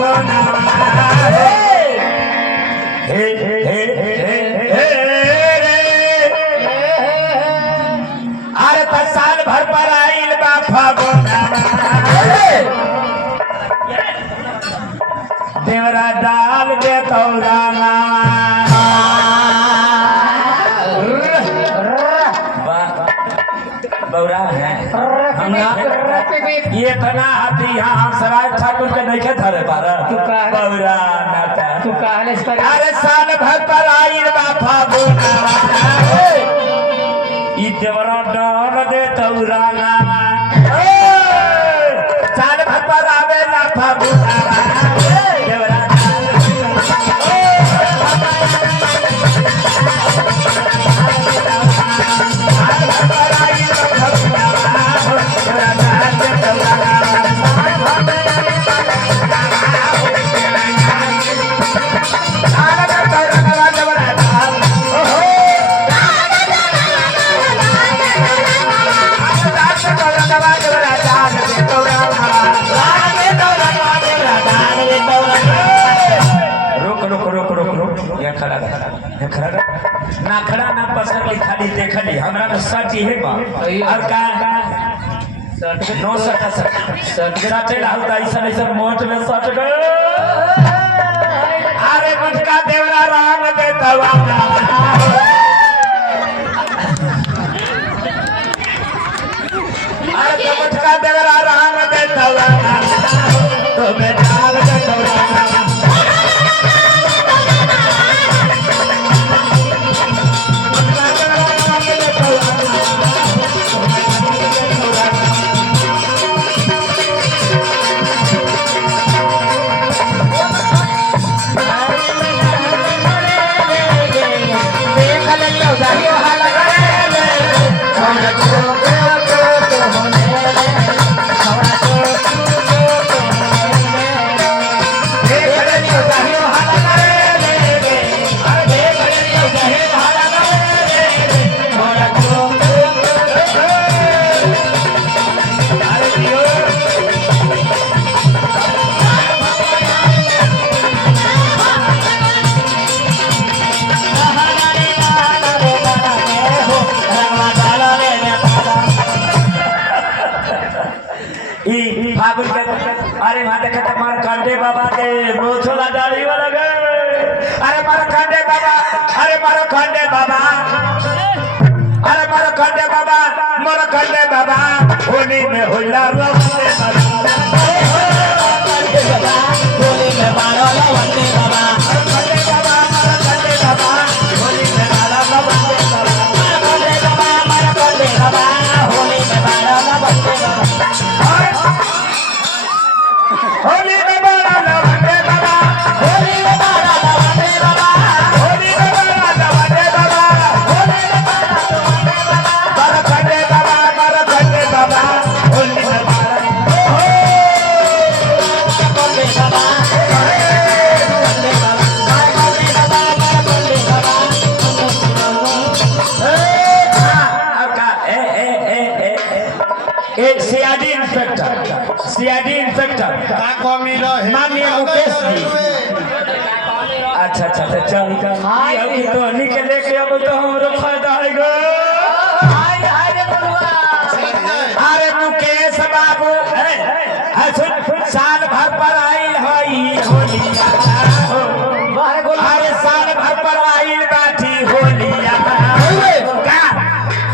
फागुना हे हे हे हे अरे तो साल भर पर आइल बा फागुना देवरा डाल दे तौराना बौरा है ये तना हाथी यहाँ सराय ठाकुर के देखे धरे बारा बौरा नाता तू कहले अरे साल भर पर आइल बा फागुना ई देवरा डाल दे तौराना साल भर पर आवे ना फागुना देवरा ना खड़ा ना पसंद खाली देखली हमरा में सट है बा और का नो सट सटे रहल त ऐसा ऐसा मोट में सट गए अरे मुझका देवरा राम दे तवाना अरे मुझका देवरा राम दे तवाना तो मैं डाल दे तवाना अरे वहां देखा था मारकंडे बाबा के मोछला दाढ़ी वाला गए अरे मारकंडे बाबा अरे मारकंडे बाबा अरे मारकंडे बाबा मारकंडे बाबा होली में होला वंदे बाबा होली में बारो वंदे बाबा मारकंडे बाबा होली में बारो वंदे बाबा मारकंडे बाबा होली में बारो वंदे बाबा होली में बारा लवंदे बाबा होली में बारा लवंदे बाबा होली में बारा लवंदे बाबा होली में बारा लवंदे बाबा मारकंडे बाबा होली में बारा मारकंडे बाबा मारकंडे बाबा ए सीआईडी इंस्पेक्टर माननीय मुकेश जी अच्छा अच्छा चल अभी तो निकल लेके अब तो हमरो फायदा है गो अरे मुकेश बाबू साल भर पर आइल हई होलिया अरे साल भर पर आइल बाठी होलिया का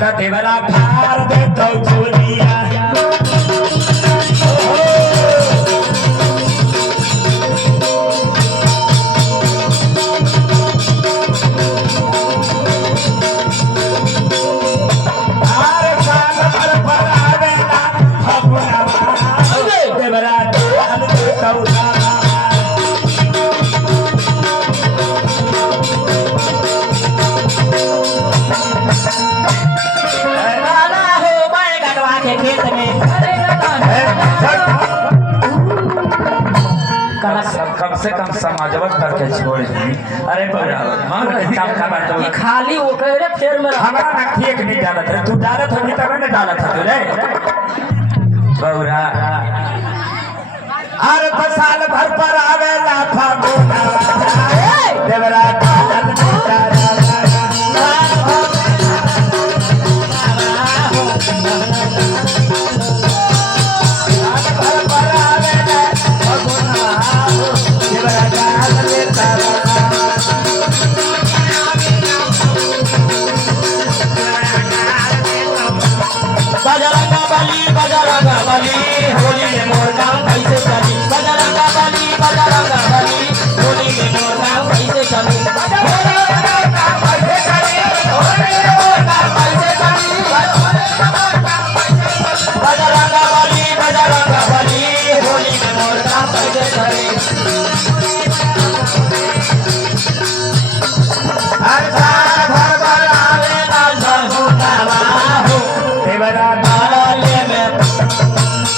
त देवरा फार दे तो होलिया कम से कम समाजवत करके छोड़ अरे काम का बात है खाली वो कह रहे फेर में हमारा ना ठीक नहीं डालत है तू डालत हो तब ना डालत है रे बौरा अरे तो साल भर पर आवेला फागुना देवरा कालन होली में मोर गाँव कैसे चली बजरंगा बली होली में मोर गाँव कैसे चली बजरंगा बली होली में मोर गाँव कैसे चली हर साल भर पर आवेला फागुना देवरा डाले में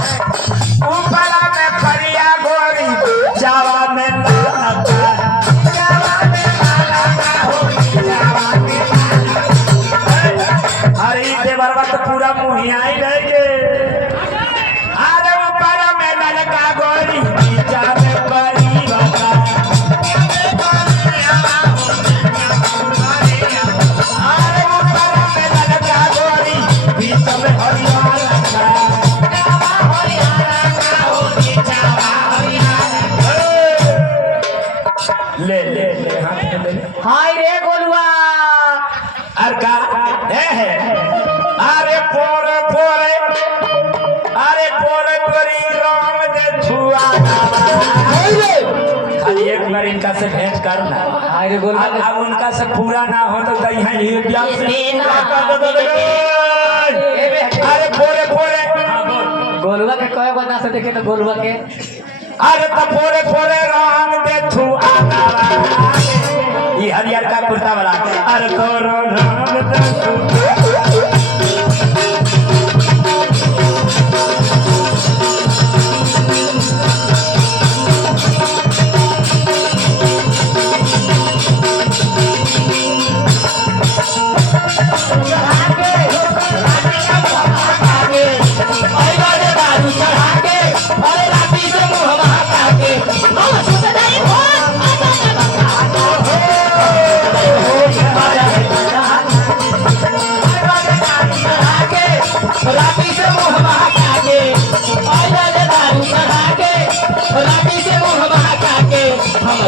ऊपर में करिया गोरी जावा में लाला अरे देवरवा तो पूरा मुहिया ही रह गए अरे ऊपर में ललका गोरी नीचा में करी बाबा अरे ऊपर में ललका गोरी बीच में हरिया लगा ले ले ले हाय रे गोलुआ अरे का है अरे पोरे पोरे अरे पोरे पोरी राम दे छुआ खाली एक बार इनका से भेंट करना हाय रे गोलुआ अब उनका से पूरा ना हो तो यहाँ ये ब्याह अरे पोरे पोरे गोलुआ के कहे बता से देखे तो गोलुआ के अरे तो पोरे पोरे राम दे छुआ ये हरियर का कुर्ता वाला अरे तो राम दे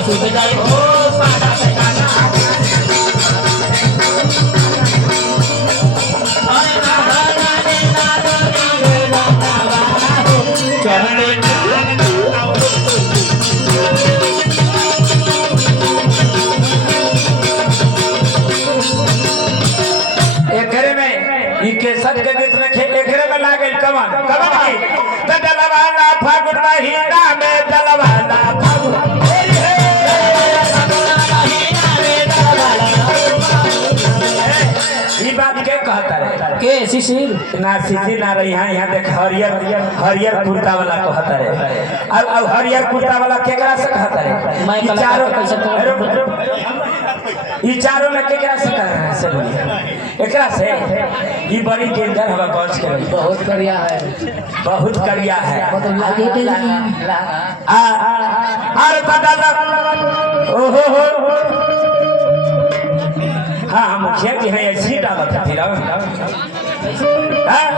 सुत जाए हो पाटा से गाना अरे ना ना ने ना चढ़े एकरे में ई केसर के गीत में एकरे में लागल कमन कमन की त दलवाना फागुन महीना में दलवाना फागुन ई बात के कहता रे के शिशिर ना सीधी ना रही यहाँ देख हरियर हरियर कुर्ता वाला कहता रे अब हरियर कुर्ता वाला केकरा से कहता रे मैं ई कलाकार चारों कैसे ई चारों में केकरा से कहता है से बोलिए एकरा से ई बड़ी डेंजर हवा बच के रही बहुत करिया है बहुत करिया है अरे ओहो हो हाँ हम मुखिया जी हैं ऐसी डालत थी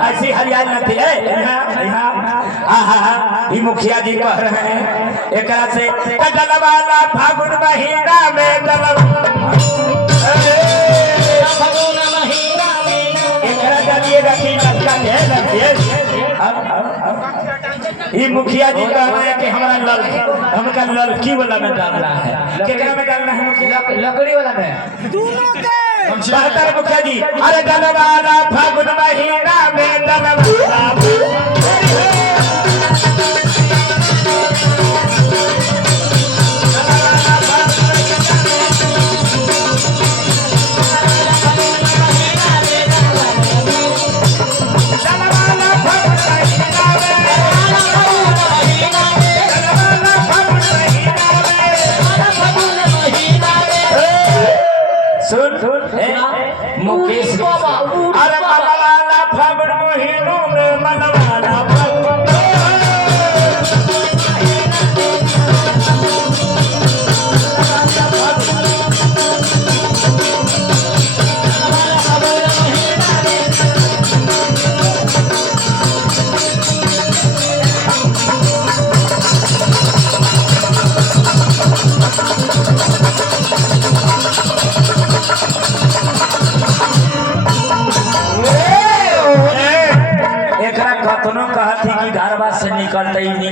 ऐसी हरियाणा न थी ये मुखिया जी कह रहे हैं एकरा से डलवाला फागुन महीना में ये मुखिया जी कह रहे हैं कि हमारा हमका लड़की वाला में डालना है केकरा में डालना है मुखिया लकड़ी वाला में बहत्तर मुखिया जी अरे डलवाला फागुन महीना में डलवाला सुन मुकेश बाबा, अरे मनवाला फागुन महीनों में मनवाला फागुन एकरा कतनो कहती कि घरवा से निकलते ही